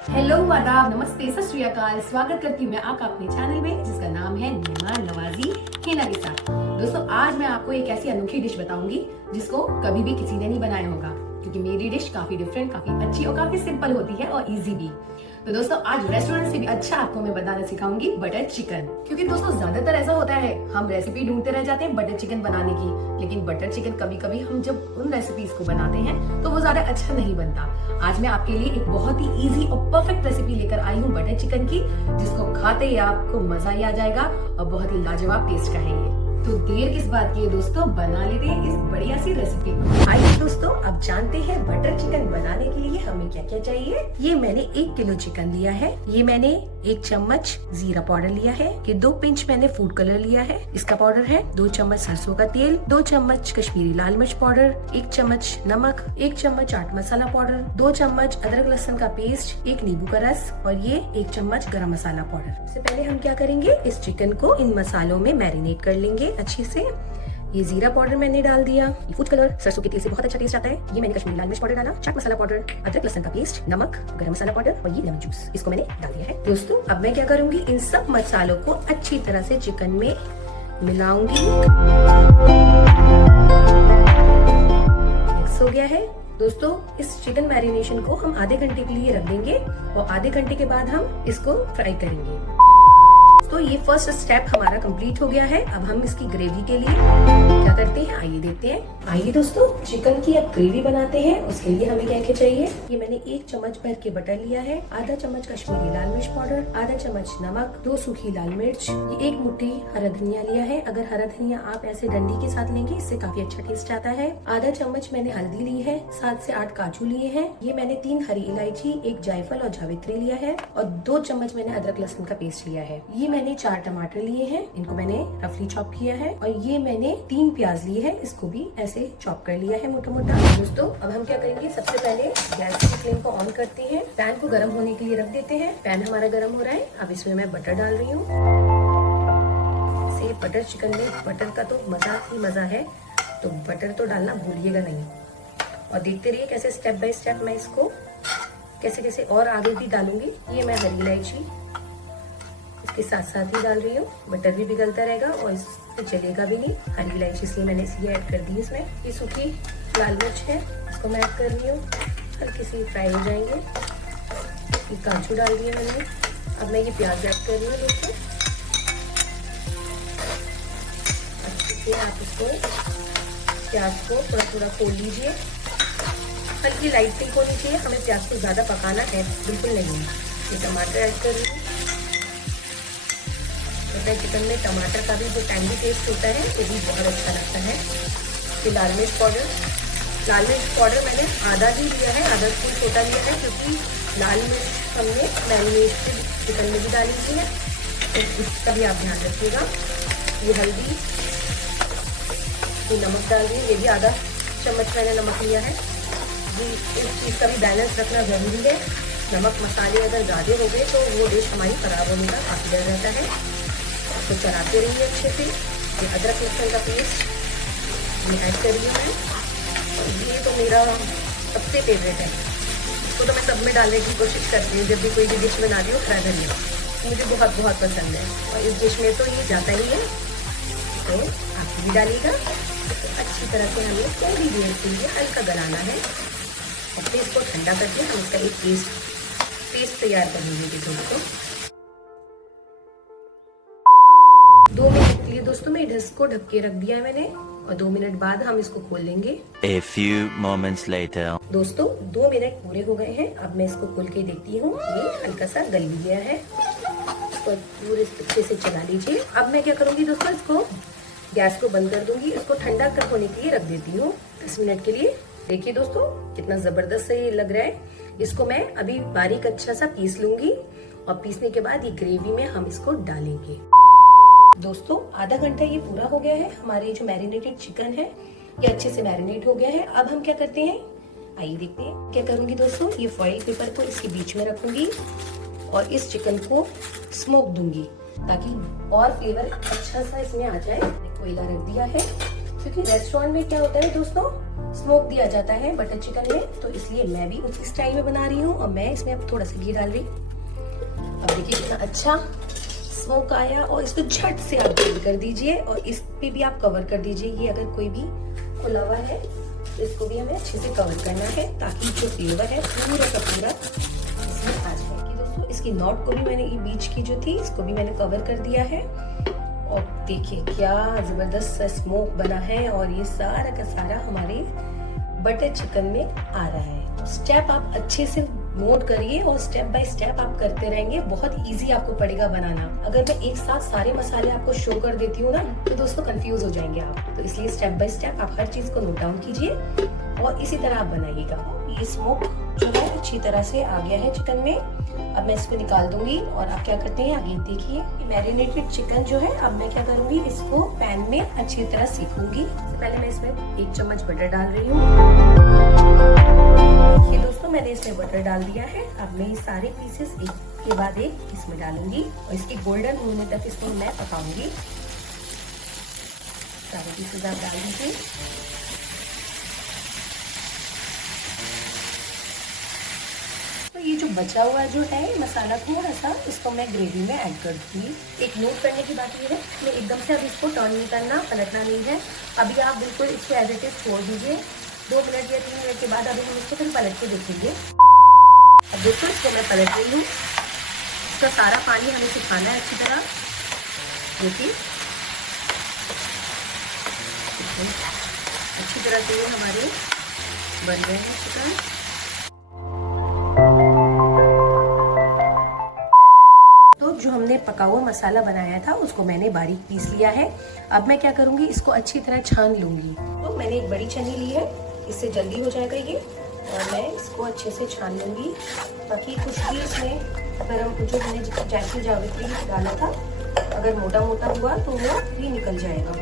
Hello आदाब नमस्ते सत श्री अकाल। स्वागत करती हूँ मैं आपका अपने चैनल में जिसका नाम है मेहमान नवाजी हिना के साथ। दोस्तों आज मैं आपको एक ऐसी अनोखी डिश बताऊंगी जिसको कभी भी किसी ने नहीं बनाया होगा, क्योंकि मेरी डिश काफी डिफरेंट, काफी अच्छी और काफी सिंपल होती है और इजी भी। तो दोस्तों आज रेस्टोरेंट से भी अच्छा आपको मैं बनाना सिखाऊंगी बटर चिकन। क्योंकि दोस्तों ज्यादातर ऐसा होता है हम रेसिपी ढूंढते रह जाते हैं बटर चिकन बनाने की, लेकिन बटर चिकन कभी कभी हम जब उन रेसिपीज को बनाते हैं तो वो ज्यादा अच्छा नहीं बनता। आज मैं आपके लिए एक बहुत ही इजी और परफेक्ट रेसिपी लेकर आई हूँ बटर चिकन की, जिसको खाते ही आपको मजा ही आ जाएगा और बहुत ही लाजवाब टेस्ट का है ये। तो देर किस बात की है दोस्तों, बना लेते हैं इस बढ़िया सी रेसिपी को। आइए दोस्तों अब जानते हैं बटर चिकन बनाने के लिए हमें क्या क्या चाहिए। ये मैंने 1 किलो चिकन लिया है। ये मैंने 1 चम्मच जीरा पाउडर लिया है। ये 2 पिंच मैंने फूड कलर लिया है, इसका पाउडर है। 2 चम्मच सरसों का तेल, 2 चम्मच कश्मीरी लाल मिर्च पाउडर, 1 चम्मच नमक, 1 चम्मच चाट मसाला पाउडर, 2 चम्मच अदरक लहसुन का पेस्ट, 1 नींबू का रस और ये 1 चम्मच गरम मसाला पाउडर। सबसे पहले हम क्या करेंगे, इस चिकन को इन मसालों में मैरिनेट कर लेंगे अच्छे से। ये जीरा पाउडर मैंने डाल दिया, ये फूड कलर सरसों के तेल से बहुत अच्छा टेस्ट आता है। ये मैंने कश्मीरी लाल मिर्च पाउडर डाला, चाट मसाला पाउडर, अदरक लहसुन का पेस्ट, नमक, गरम मसाला पाउडर और ये लेमन जूस, इसको मैंने डाल दिया है। दोस्तों अब मैं क्या करूंगी, इन सब मसालों को अच्छी तरह से चिकन में मिलाऊंगी। मिक्स हो गया है। दोस्तों इस चिकन मैरिनेशन को हम आधे घंटे के लिए रख देंगे और आधे घंटे के बाद हम इसको फ्राई करेंगे। तो ये फर्स्ट स्टेप हमारा कंप्लीट हो गया है। अब हम इसकी ग्रेवी के लिए क्या करते हैं, आइए देखते हैं। आइए दोस्तों चिकन की अब ग्रेवी बनाते हैं। उसके लिए हमें क्या क्या चाहिए, ये मैंने 1 चम्मच भर के बटर लिया है, आधा चम्मच कश्मीरी लाल मिर्च पाउडर, आधा चम्मच नमक, 2 सूखी लाल मिर्च, ये 1 मुट्ठी हरा धनिया लिया है। अगर हरा धनिया आप ऐसे डंडी के साथ लेंगे इससे काफी अच्छा टेस्ट आता है। आधा चम्मच मैंने हल्दी ली है, 7 से 8 काजू लिए हैं। ये मैंने 3 हरी इलायची, 1 जायफल और जावित्री लिया है और 2 चम्मच मैंने अदरक लहसुन का पेस्ट लिया है। ये मैंने 4 टमाटर लिए हैं, इनको मैंने रफली चॉप किया है और ये मैंने 3 प्याज लिए हैं, इसको भी ऐसे चॉप कर लिया है मोटा मोटा। दोस्तों अब हम क्या करेंगे, सबसे पहले गैस की फ्लेम को ऑन करते हैं, पैन को गर्म होने के लिए रख देते हैं। पैन हमारा गर्म हो रहा है, अब इसमें मैं बटर डाल रही हूँ। बटर चिकन में बटर का तो मजा ही मजा है, तो बटर तो डालना भूलिएगा नहीं। और देखते रहिए कैसे स्टेप बाय स्टेप मैं इसको कैसे कैसे और आगे भी डालूंगी। ये मैं हरी इलायची इसके साथ साथ ही डाल रही हूँ, बटर भी पिघलता रहेगा और इससे चलेगा भी नहीं। हरी इलायची इसलिए मैंने इसलिए ऐड कर दी इसमें। ये सूखी लाल मिर्च है, इसको मैं ऐड कर रही हूँ, हल्की सी फ्राई हो जाएंगे। ये काजू डाल दिए मैंने। अब मैं ये प्याज ऐड कर रही हूँ। दोस्तों अच्छे से आप इसको प्याज को थोड़ा थोड़ा खोल लीजिए, हल्की लाइट पिंक होनी चाहिए, हमें प्याज को ज्यादा पकाना है बिल्कुल नहीं। ये टमाटर ऐड कर रही हूँ। होता है चिकन में टमाटर का भी जो टैंगी टेस्ट होता है वो भी बहुत अच्छा लगता है। फिर लाल मिर्च पाउडर मैंने आधा ही लिया है, आधा स्पून छोटा लिया है, क्योंकि लाल मिर्च हमने मैरिनेटेड चिकन में भी डाली थी है, तो इसका भी आप ध्यान रखिएगा। ये हल्दी, ये नमक डाल दिए, ये भी आधा चम्मच मैंने नमक लिया है। जी इस चीज़ का भी बैलेंस रखना ज़रूरी है। नमक मसाले अगर ज़्यादा हो गए तो वो डिश हमारी ख़राब होने का काफ़ी डर रहता है। तो चलाते रहिए अच्छे से। ये अदरक लहसुन का पेस्ट ये ऐड कर रही हूँ मैं, और ये तो मेरा सबसे फेवरेट है, इसको तो मैं सब में डालने की कोशिश करती हूँ जब भी कोई भी डिश बना रही हूँ। फ्राई धनिया मुझे बहुत बहुत पसंद है और इस डिश में तो ये जाता ही है, तो आप भी डालिएगा। तो अच्छी तरह से हमें थोड़ी देर के लिए हल्का गलाना है और फिर इसको ठंडा करके हम इसका एक पेस्ट तैयार कर लेंगे। दोस्तों 2 मिनट के लिए दोस्तों मैं इसको ढक के रख दिया है मैंने और 2 मिनट बाद हम इसको खोल लेंगे। A few moments later. दोस्तों 2 मिनट पूरे हो गए हैं, अब मैं इसको खोल के देखती हूँ। ये हल्का सा गल भी गया है, इसको पूरे अच्छे से चला लीजिए। अब मैं क्या करूँगी दोस्तों, इसको गैस को बंद कर दूंगी, इसको ठंडा कर होने के लिए रख देती हूँ 10 मिनट के लिए। देखिए दोस्तों कितना जबरदस्त से ये लग रहा है। इसको मैं अभी बारीक अच्छा सा पीस लूंगी और पीसने के बाद ये ग्रेवी में हम इसको डालेंगे। दोस्तों आधा घंटा ये पूरा हो गया है, हमारे जो मैरिनेटेड चिकन है ये अच्छे से मैरिनेट हो गया है। अब हम क्या करते हैं, आइए देखते हैं। क्या करूंगी दोस्तों, ये फॉइल पेपर को इसके बीच में रखूंगी और इस चिकन को स्मोक दूंगी ताकि और फ्लेवर अच्छा सा इसमें आ जाए। कोयला रख दिया है, क्योंकि रेस्टोरेंट में क्या होता है दोस्तों, स्मोक दिया जाता है बटर चिकन में, तो इसलिए मैं भी उसी स्टाइल में बना रही हूँ। और मैं इसमें अब थोड़ा सा घी डाल रही। अब देखिए कितना अच्छा स्मोक आया, और इसको झट से आप बंद कर दीजिए और इस पे भी आप कवर कर दीजिए। ये अगर कोई भी खुला हुआ है तो इसको भी हमें अच्छे से कवर करना है, ताकि जो फ्लेवर है पूरा का पूरा इसमें आ जाए। दोस्तों इसकी नॉट को भी मैंने, ये बीच की जो थी इसको भी मैंने कवर कर दिया है। और देखिए क्या जबरदस्त स्मोक बना है, और ये सारा का सारा हमारे बटर चिकन में आ रहा है। स्टेप आप अच्छे से नोट करिए और स्टेप बाय स्टेप आप करते रहेंगे, बहुत इजी आपको पड़ेगा बनाना। अगर मैं एक साथ सारे मसाले आपको शो कर देती हूँ ना, तो दोस्तों कंफ्यूज हो जाएंगे आप। तो इसलिए स्टेप बाय स्टेप आप हर चीज को नोट डाउन कीजिए और इसी तरह आप बनाइएगा। ये स्मोक जो है अच्छी तरह से आ गया है चिकन में। अब मैं इसको निकाल दूंगी, और आप क्या करते हैं आगे देखिए। मैरिनेटेड चिकन जो है, अब मैं क्या करूंगी, इसको पैन में अच्छी तरह सीखूंगी। पहले मैं इसमें 1 चम्मच बटर डाल रही हूँ। ये दोस्तों मैंने इसमें बटर डाल दिया है। अब मैं ये सारे पीसेस एक के बाद एक इसमें डालूंगी, और इसके गोल्डन होने तक इसको मैं पकाऊंगी। सारे पीसेस आप डाल दीजिए। तो ये जो बचा हुआ जो है मसाला थोड़ा सा, इसको मैं ग्रेवी में ऐड कर दूंगी। एक नोट करने की बात ये है, मैं एकदम से अब इसको टर्न नहीं करना, पलटना नहीं है। अभी आप बिल्कुल इसको एज इट इज छोड़ दीजिए। 2 मिनट या 3 मिनट के बाद अभी हम इसको फिर पलट के देखेंगे। अब देखो इसको मैं पलट रही हूँ। इसका सारा पानी हमें सुखाना है अच्छी तरह। देखिए अच्छी तरह से ये हमारे बन गए हैं चिकन। तो जो हमने पका हुआ मसाला बनाया था उसको मैंने बारीक पीस लिया है। अब मैं क्या करूंगी, इसको अच्छी तरह छान लूंगी। तो मैंने एक बड़ी छन्नी ली है, इससे जल्दी हो जाएगा ये। और मैं इसको अच्छे से छान लूंगी, ताकि कुछ भी इसमें गरम जो हमने जायफल जावित्री डाला था, अगर मोटा मोटा हुआ तो वो भी निकल जाएगा,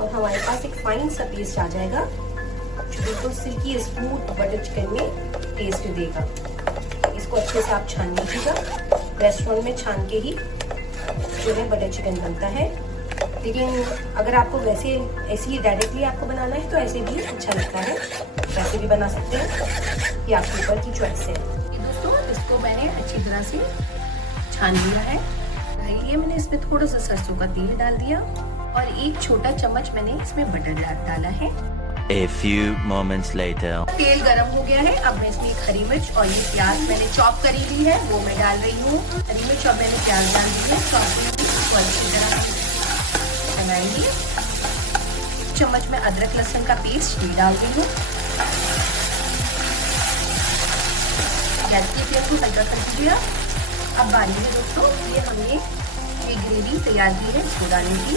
और हमारे पास एक फाइन सा पेस्ट आ जाएगा जो बिल्कुल सिल्की स्मूथ बटर चिकन में टेस्ट देगा। इसको अच्छे से आप छान लीजिएगा। रेस्टोरेंट में छान के ही जो है बटर चिकन बनता है, लेकिन अगर आपको वैसे ऐसे ही डायरेक्टली आपको बनाना है तो ऐसे भी अच्छा लगता है, वैसे भी बना सकते हैं, ये आपके ऊपर की चॉइस है। ये दोस्तों इसको मैंने अच्छी तरह से छान लिया है। ये मैंने इसमें थोड़ा सा सरसों का तेल डाल दिया, और 1 छोटा चम्मच मैंने इसमें बटर डाला है। A few moments later. तेल गरम हो गया है। अब मैं इसमें एक हरी मिर्च और ये प्याज मैंने चॉप करी ली है वो मैं डाल रही हूँ। हरी मिर्च और मैंने प्याज डाल दी है चॉप की, इसको अच्छी तरह बनाएंगे। चम्मच में अदरक लहसुन का पेस्ट ये डाल रही हूँ। गैस की फ्लेम को हल्का कर दीजिए। अब बारी है दोस्तों, ये हमने ये ग्रेवी तैयार की है इसको डालने की।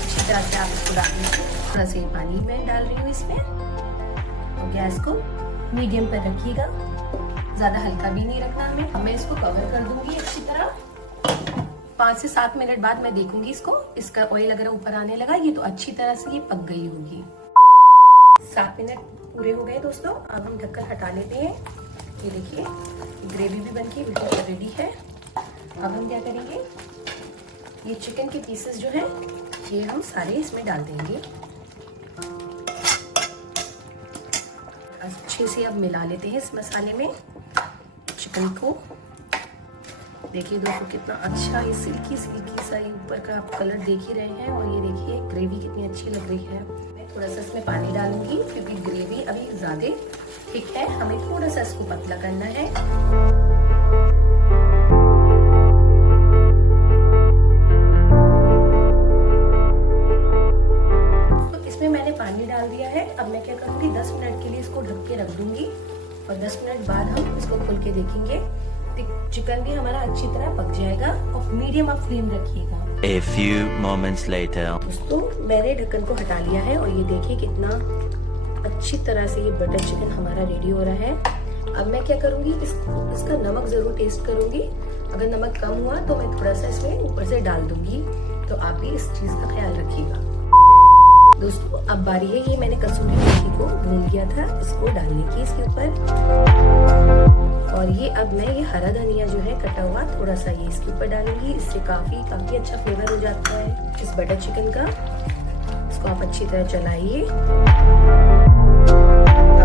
अच्छी तरह से आप इसको डाल दीजिए। थोड़ा सा पानी मैं डाल रही हूँ इसमें, और गैस को मीडियम पर रखिएगा, ज्यादा हल्का भी नहीं रखना हमें। अब मैं इसको कवर कर दूंगी अच्छी तरह। 5 से 7 मिनट बाद मैं देखूंगी इसको, इसका ऑयल अगर ऊपर आने लगा ये तो अच्छी तरह से ये पक गई होगी। 7 मिनट पूरे हो गए दोस्तों। अब हम ढक्कन हटा लेते हैं। ये देखिए ग्रेवी भी बनके बिल्कुल रेडी है। अब हम क्या करेंगे, ये चिकन के पीसेस जो है ये हम सारे इसमें डाल देंगे। अच्छे से अब मिला लेते हैं इस मसाले में चिकन को। देखिए दोस्तों कितना अच्छा ये सिल्की सिल्की सा ये ऊपर का आप कलर देख ही रहे हैं, और ये देखिए ग्रेवी कितनी अच्छी लग रही है। मैं थोड़ा सा इसमें पानी डालूंगी क्योंकि ग्रेवी अभी ज्यादा थिक है, हमें थोड़ा सा इसको पतला करना है। पानी डाल दिया है। अब मैं क्या करूंगी, 10 मिनट के लिए इसको ढक के रख दूंगी, और 10 मिनट बाद हम इसको खोल के देखेंगे। चिकन भी हमारा अच्छी तरह पक जाएगा, और मीडियम आप फ्लेम रखिएगा। A few moments later. दोस्तों मैंने ढक्कन को हटा लिया है, और ये देखिए कितना अच्छी तरह से ये बटर चिकन हमारा रेडी हो रहा है। अब मैं क्या करूंगी, इसका नमक जरूर टेस्ट करूंगी। अगर नमक कम हुआ तो मैं थोड़ा सा इसमें ऊपर से डाल दूंगी, तो आप भी इस चीज का ख्याल रखिएगा। दोस्तों अब बारी है, ये मैंने कसूरी मेथी को भून किया था इसको डालने की इसके ऊपर, और ये अब मैं ये हरा धनिया जो है कटा हुआ थोड़ा सा ये इसके ऊपर डालूंगी। इससे काफी अच्छा फ्लेवर हो जाता है इस बटर चिकन का। इसको आप अच्छी तरह चलाइए। अब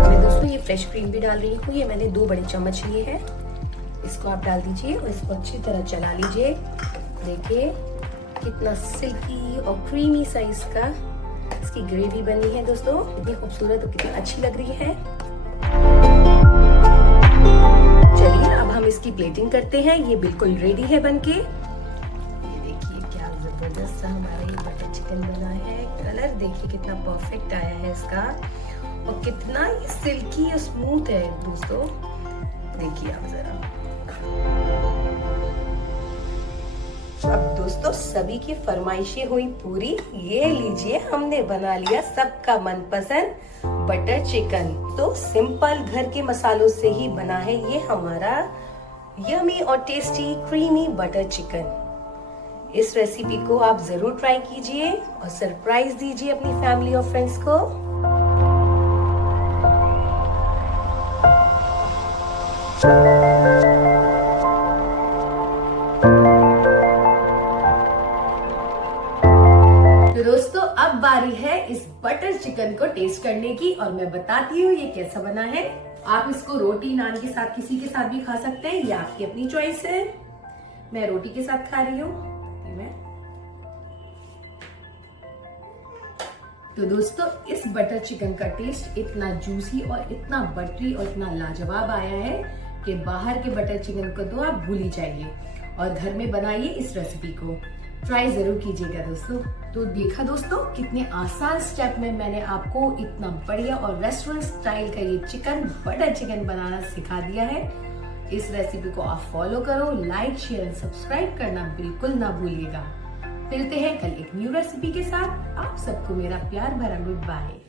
मैं दोस्तों ये फ्रेश क्रीम भी डाल रही हूँ। ये मैंने 2 बड़े चम्मच लिए हैं। इसको आप डाल दीजिए और इसको अच्छी तरह चला लीजिए। देखिए कितना सिल्की और क्रीमी सा इसका इसकी ग्रेवी बनी है दोस्तों। कितनी खूबसूरत और कितनी अच्छी लग रही है। चलिए अब हम इसकी प्लेटिंग करते हैं। ये बिल्कुल रेडी है बनके। ये देखिए क्या जबरदस्त सा हमारा ये बटर चिकन बना है। कलर देखिए कितना परफेक्ट आया है इसका और कितना ये सिल्की और स्मूथ है दोस्तों। देखिए आप जरा। अब दोस्तों सभी की फरमाइशें हुई पूरी। ये लीजिए हमने बना लिया सबका मनपसंद बटर चिकन। तो सिंपल घर के मसालों से ही बना है ये हमारा यमी और टेस्टी क्रीमी बटर चिकन। इस रेसिपी को आप जरूर ट्राई कीजिए और सरप्राइज दीजिए अपनी फैमिली और फ्रेंड्स को। तो दोस्तों अब बारी है इस बटर चिकन को टेस्ट करने की और मैं बताती हूँ ये कैसा बना है। आप इसको रोटी नान के साथ किसी के साथ भी खा सकते हैं, ये आपकी अपनी चॉइस है। मैं रोटी के साथ खा रही हूँ। तो दोस्तों इस बटर चिकन का टेस्ट इतना जूसी और इतना बटरी और इतना लाजवाब आया है कि बाहर के बटर चिकन को तो आप भूल ही जाइए और घर में बनाइए इस रेसिपी को। ट्राई जरूर कीजिएगा दोस्तों। तो देखा दोस्तों कितने आसान स्टेप में मैंने आपको इतना बढ़िया और रेस्टोरेंट स्टाइल का ये चिकन बटर चिकन बनाना सिखा दिया है। इस रेसिपी को आप फॉलो करो, लाइक शेयर एंड सब्सक्राइब करना बिल्कुल ना भूलिएगा। मिलते हैं कल एक न्यू रेसिपी के साथ। आप सबको मेरा प्यार भरा गुड बाय।